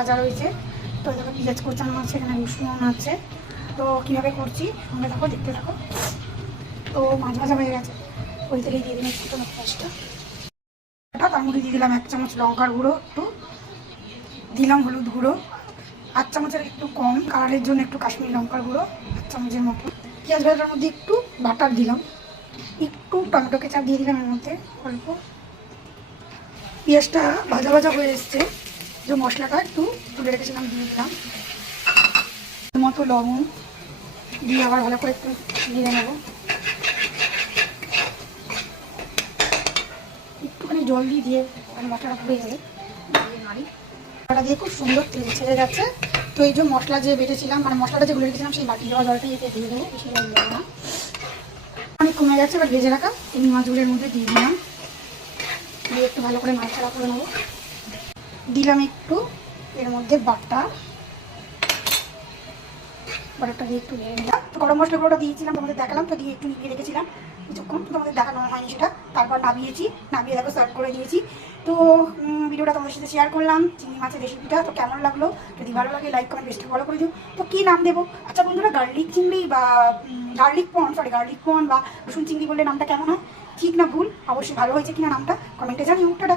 ভাজা রয়েছে। তো দেখো পেঁয়াজ কোচানো আছে, এখানে রসুন আছে। তো কীভাবে করছি সঙ্গে দেখো, দেখতে থাকো। তো মাছ ভাজা হয়ে গেছে, ওই থেকেই দিয়ে দিলাম ফুটনো পেঁয়াজটা। তার মধ্যে দিয়ে দিলাম 1 চামচ লঙ্কার গুঁড়ো, একটু দিলাম হলুদ গুঁড়ো 8 চামচের একটু কম, কালারের জন্য একটু কাশ্মীরি লঙ্কার গুঁড়ো 1 চামচের মতো। পেঁয়াজ ভাজার মধ্যে একটু বাটার দিলাম, একটু টমেটো কেচাপ দিয়ে দিলাম এর মধ্যে অল্প। পেঁয়াজটা ভাজা ভাজা হয়ে এসছে, যে মশলাটা একটু তুলে রেখেছিলাম দিয়ে দিলাম, মতো লবণ দিয়ে আবার ভালো করে একটু নেড়ে নেব। একটুখানি জল দিয়ে মশলাটা পুড়ে যাবে, নাড়ি মশলাটা দিয়ে খুব সুন্দর তেল ছেড়ে যাচ্ছে। তো এই যে মশলা যে বেটেছিলাম, মানে মশলাটা যেগুলো রেখেছিলাম সেই বাটি দেওয়া জলটা এতে দিয়ে দেবো, বেশি জল দেবো না। অনেক কমে গেছে, এবার ভেজে রাখা চিংড়ি মাছগুলোর মধ্যে দিয়ে দিলাম, দিয়ে একটু ভালো করে নাড়াচাড়া করে নেবো। দিলাম একটু এর মধ্যে বাটাটা দিয়ে একটু নেড়ে নিলাম। তো গরম মশলাগুলোটা দিয়েছিলাম, তোমাদের দেখালাম, তো দিয়ে একটু নিভিয়ে রেখেছিলাম কিছুক্ষণ, তোমাদের দেখানো হয়নি সেটা। তারপর নামিয়ে দেখো সার্ভ করে দিয়েছি। তো ভিডিওটা তোমাদের সাথে শেয়ার করলাম চিংড়ি মাছের রেসিপিটা। তো কেমন লাগলো, যদি ভালো লাগে লাইক কমেন্ট বেশি ফলো করে দিও। তো কী নাম দেবো? আচ্ছা বন্ধুরা, গার্লিক চিংড়ি বা গার্লিক পন বা রসুন চিংড়ি বললে নামটা কেমন হয়, ঠিক না ভুল? অবশ্যই ভালো হয়েছে কিনা নামটা কমেন্টে জানিও। টাটা।